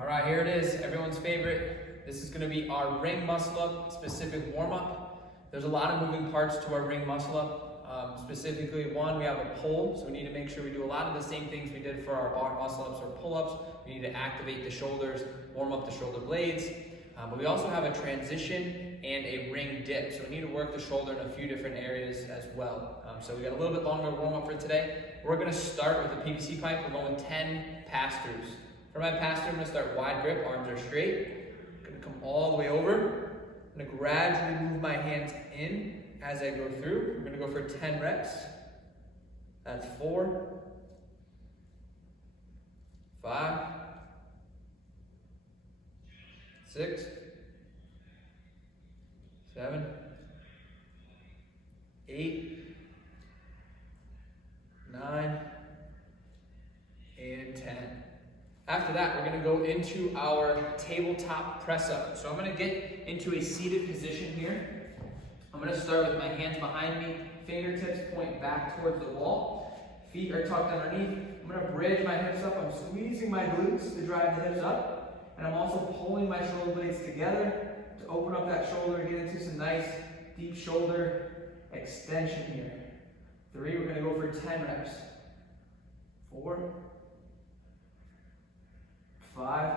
All right, here it is, everyone's favorite. This is gonna be our ring muscle up specific warm up. There's a lot of moving parts to our ring muscle up. Specifically, one, we have a pull, so we need to make sure we do a lot of the same things we did for our bar muscle ups or pull ups. We need to activate the shoulders, warm up the shoulder blades. But we also have a transition and a ring dip, so we need to work the shoulder in a few different areas as well. So we got a little bit longer warm up for today. We're gonna start with the PVC pipe. We're going 10 pass-throughs. For my pass-through, I'm gonna start wide grip, arms are straight. I'm gonna come all the way over. I'm gonna gradually move my hands in as I go through. We're gonna go for 10 reps. That's 4, 5, 6, 7, 8, 9, and 10. After that, we're gonna go into our tabletop press up. So I'm gonna get into a seated position here. I'm gonna start with my hands behind me, fingertips point back towards the wall. Feet are tucked underneath. I'm gonna bridge my hips up. I'm squeezing my glutes to drive the hips up. And I'm also pulling my shoulder blades together to open up that shoulder and get into some nice deep shoulder extension here. 3, we're gonna go for 10 reps. 4, 5,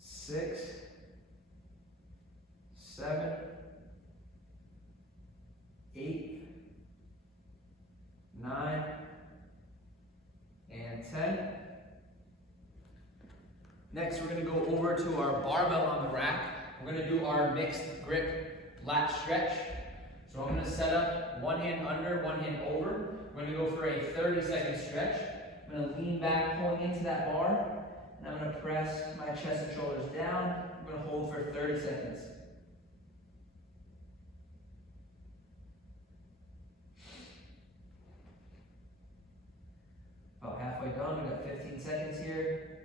6, 7, 8, 9, and 10. Next, we're going to go over to our barbell on the rack. We're going to do our mixed grip lat stretch. So I'm going to set up one hand under, one hand over. We're going to go for a 30-second stretch. I'm going to lean back, pulling into that bar, and I'm going to press my chest and shoulders down. I'm going to hold for 30 seconds. About halfway done, we got 15 seconds here.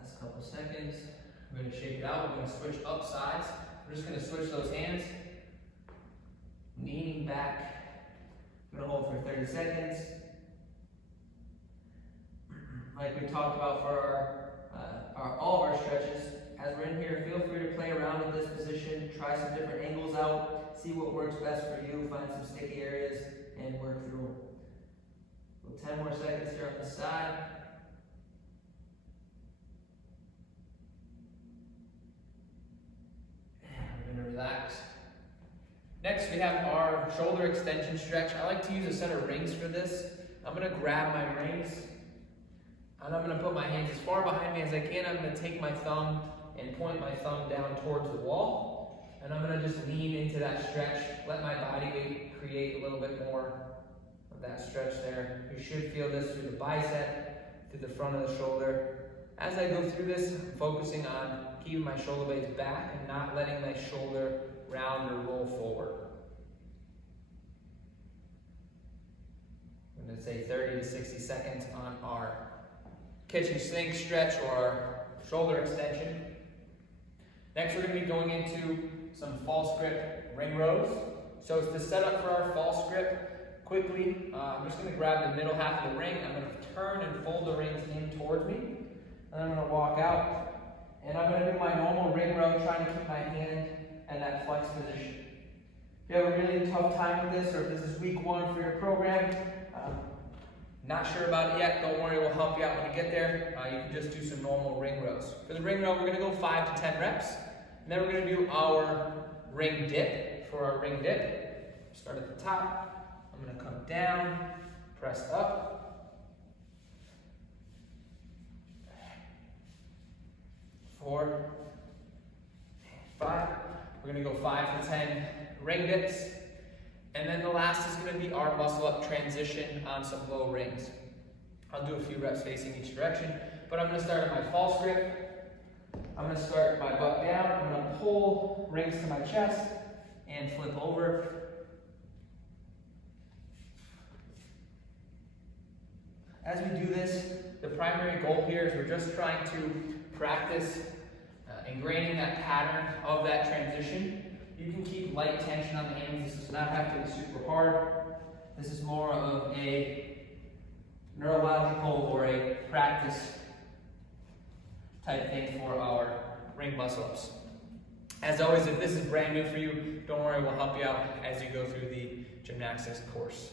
Last couple seconds. We're going to shake it out. We're going to switch up sides. We're just going to switch those hands. Leaning back. I'm going to hold for 30 seconds. Like we talked about for all of our stretches, as we're in here, feel free to play around in this position, try some different angles out, see what works best for you, find some sticky areas, and work through them. So 10 more seconds here on the side. And we're going to relax. Next, we have our shoulder extension stretch. I like to use a set of rings for this. I'm going to grab my rings, and I'm going to put my hands as far behind me as I can. I'm going to take my thumb and point my thumb down towards the wall. And I'm going to just lean into that stretch, let my body weight create a little bit more of that stretch there. You should feel this through the bicep, through the front of the shoulder. As I go through this, I'm focusing on keeping my shoulder blades back and not letting my shoulder round or roll forward. I'm going to say 30 to 60 seconds on our kitchen sink stretch or our shoulder extension. Next, we're going to be going into some false grip ring rows. So to set up for our false grip, quickly, I'm just going to grab the middle half of the ring. I'm going to turn and fold the rings in towards me. And I'm going to walk out. And I'm going to do my normal ring row, trying to keep my hand in that flex position. If you have a really tough time with this, or if this is week 1 for your program, not sure about it yet, don't worry, we'll help you out when you get there. You can just do some normal ring rows. For the ring row, we're going to go 5 to 10 reps. And then we're going to do our ring dip. For our ring dip, start at the top. I'm going to come down, press up. 4, 5. We're going to go 5 to 10 ring dips. And then the last is going to be our muscle up transition on some low rings. I'll do a few reps facing each direction, but I'm going to start on my false grip. I'm going to start my butt down. I'm going to pull rings to my chest and flip over. As we do this, the primary goal here is we're just trying to practice ingraining that pattern of that transition. You can keep light tension on the hands. This does not have to be super hard. This is more of a neurological or a practice type thing for our ring muscle-ups. As always, if this is brand new for you, don't worry, we'll help you out as you go through the gymnastics course.